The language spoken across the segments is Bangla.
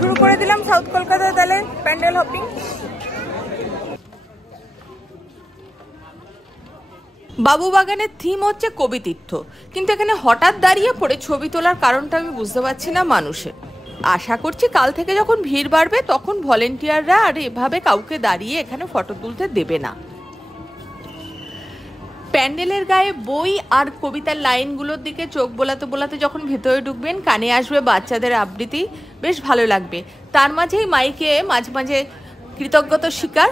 শুরু করে দিলাম সাউথ কলকাতায় তাহলে প্যান্ডেল হপিং। বাবুবাগানের থিম হচ্ছে কবিতীর্থ, কিন্তু এখানে হঠাৎ দাঁড়িয়ে পড়ে ছবি তোলার কারণটা আমি বুঝতে পারছি না মানুষের। আশা করছি কাল থেকে যখন ভিড় বাড়বে তখন ভলেন্টিয়াররা আর এভাবে কাউকে দাঁড়িয়ে এখানে ফটো তুলতে দেবে না। প্যান্ডেলের গায়ে বই আর কবিতার লাইনগুলোর দিকে চোখ বোলাতে বোলাতে যখন ভেতরে ঢুকবেন কানে আসবে বাচ্চাদের আবৃত্তি, বেশ ভালো লাগবে। তার মাঝেই মাইকে মাঝে মাঝে কৃতজ্ঞতা স্বীকার।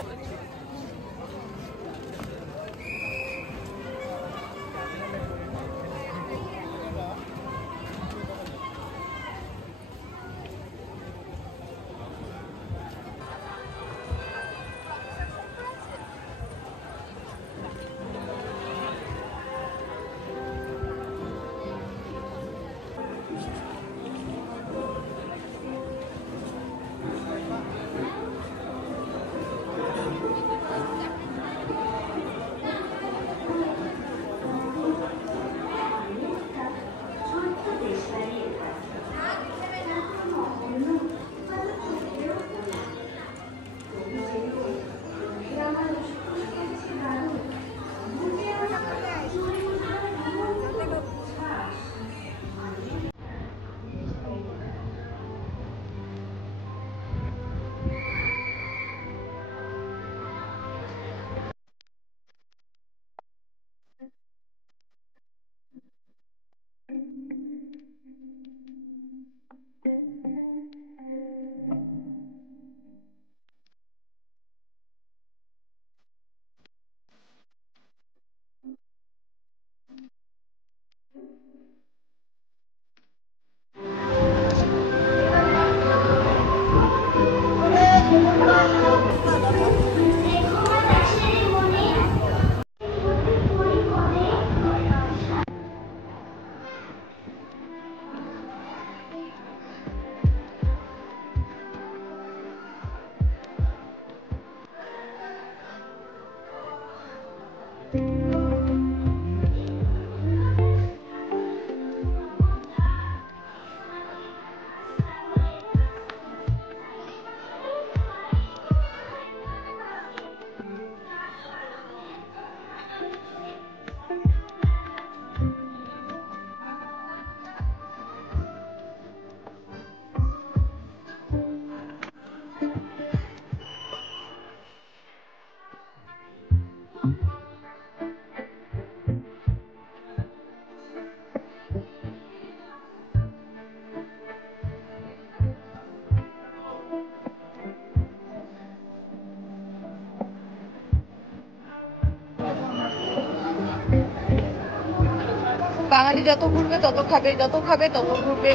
বাঙালি যত ঘুরবে তত খাবে, যত খাবে তত ঘুরবে।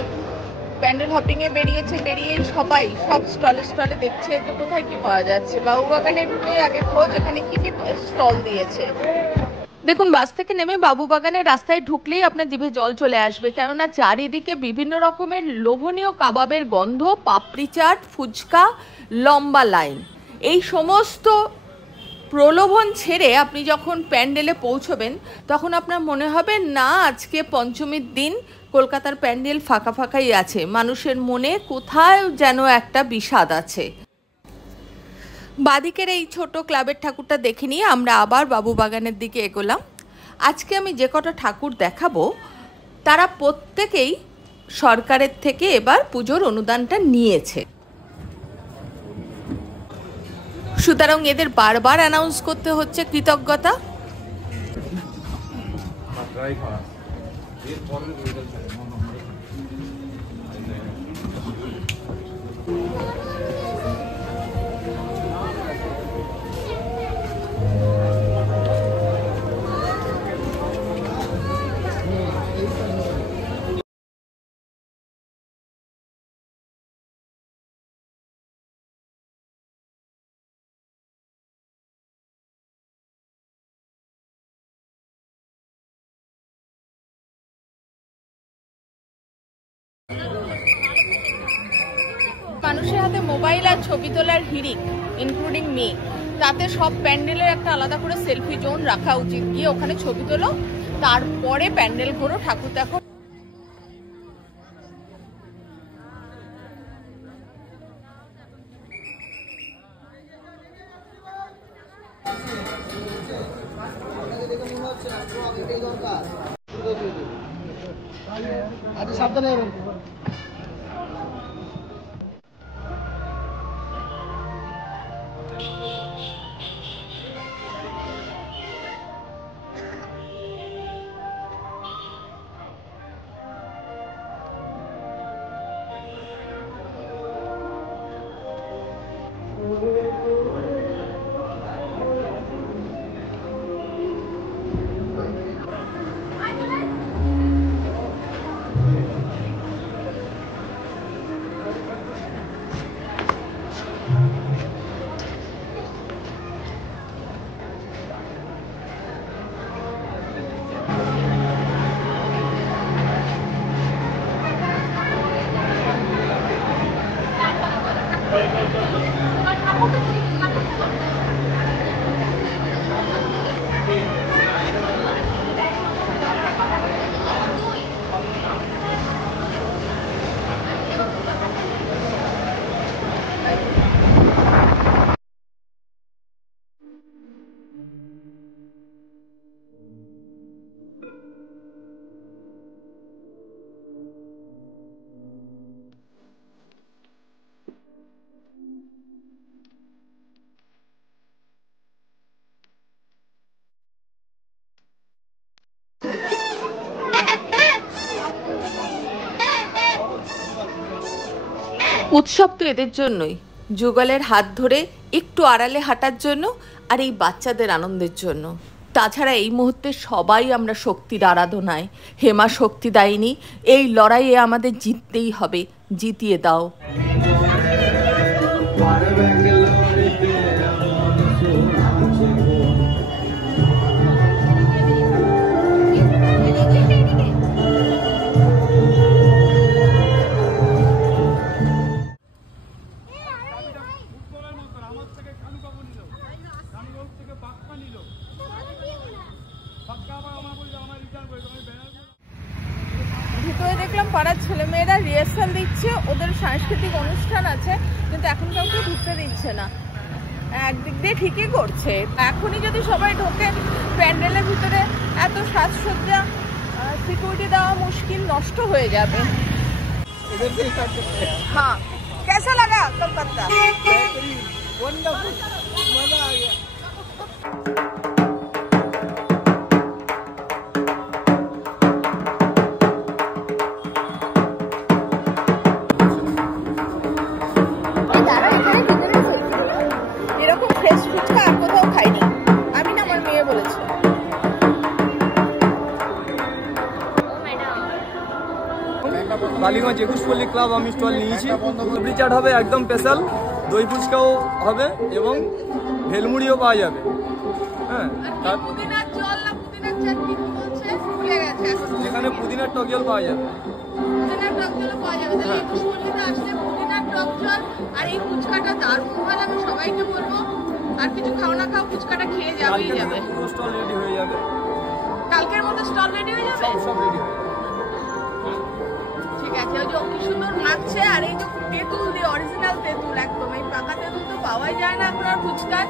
প্যান্ডেল হপিং এ বেরিয়ে সবাই সব স্টলে দেখছে তো কোথায় কি পাওয়া যাচ্ছে। বাবুবাগানে ঢুকে আগে খোঁজ এখানে কি কি স্টল দিয়েছে। দেখুন, বাস থেকে নেমে বাবুবাগানের রাস্তায় ঢুকলেই আপনার জিভে জল চলে আসবে, কেননা চারিদিকে বিভিন্ন রকমের লোভনীয় কাবাবের গন্ধ, পাপড়ি চাট, ফুচকা, লম্বা লাইন। এই সমস্ত প্রলোভন ছেড়ে আপনি যখন প্যান্ডেলে পৌঁছবেন তখন আপনার মনে হবে না আজকে পঞ্চমীর দিন কলকাতার প্যান্ডেল ফাঁকা ফাঁকাই আছে, মানুষের মনে কোথায় যেন একটা বিষাদ আছে। বাদিকের এই ছোট ক্লাবের ঠাকুরটা দেখে নিয়ে আমরা আবার বাবুবাগানের দিকে এগোলাম। আজকে আমি যে কটা ঠাকুর দেখাবো তারা প্রত্যেকেই সরকারের থেকে এবার পুজোর অনুদানটা নিয়েছে, সুতরাং এদের বারবার অ্যানাউন্স করতে হচ্ছে কৃতজ্ঞতা। মানুষের হাতে মোবাইল আর ছবি তোলার হিড়িক, ইনক্লুডিং মি, তাতে সব প্যান্ডেলের একটা আলাদা করে সেলফি জোন রাখা উচিত। গিয়ে ওখানে ছবি তোলো, তারপরে প্যান্ডেল ঘোরো, ঠাকুর দেখো। আচ্ছা সাবধানে যাবেন। উৎসব তো এদের জন্যই, যুগলের হাত ধরে একটু আড়ালে হাঁটার জন্য আর এই বাচ্চাদের আনন্দের জন্য। তাছাড়া এই মুহূর্তে সবাই আমরা শক্তির আরাধনায়। হেমা শক্তি দেয়নি, এই লড়াইয়ে আমাদের জিততেই হবে, জিতিয়ে দাও। ভিতরে দেখলাম পাড়ার ছেলেমেয়েরা রিহার্সাল দিচ্ছে, ওদের সাংস্কৃতিক অনুষ্ঠান আছে, কিন্তু এখন কাউকে ঢুকতে দিচ্ছে না। একদিক দিয়ে ঠিকই করছে, এখনই যদি সবাই ঢোকে প্যান্ডেলের ভিতরে এত সাজসজ্জা, সিকিউরিটি দেওয়া মুশকিল, নষ্ট হয়ে যাবে। হ্যাঁ, कैसा लगा कलकत्ता? वंडरफुल, मजा आ गया। এরকম ফ্রেশ ফুচকা আর কোথাও খাইনি আমি, না আমার মেয়ে বলেছে। বালিগঞ্জ 21 পল্লী ক্লাব আমি স্টল নিয়েছি। পাপড়ি চাট হবে একদম স্পেশাল, দই ফুচকাও হবে এবং ভেলমুড়িও পাওয়া যাবে। হ্যাঁ, এখানে পুদিনার টক জল পাওয়া যাবে। আর এই ফুচকাটা দারুণ ভালো, আমি সবাইকে বলবো। আর কিছু খাও না খাও, ফুচকাটা খেয়ে যাবেই যাবে। স্টল রেডি হয়ে যাবে, কালকের মধ্যে স্টল রেডি হয়ে যাবে। সব রেডি হয়ে যাবে। ঠিক আছে, ওই যে কি সুন্দর মাখছে, আর এই যে তেঁতুল দিয়ে, অরিজিনাল তেঁতুল একদম, এই পাকা তেঁতুল তো পাওয়াই যায় না এখন আর ফুচকায়।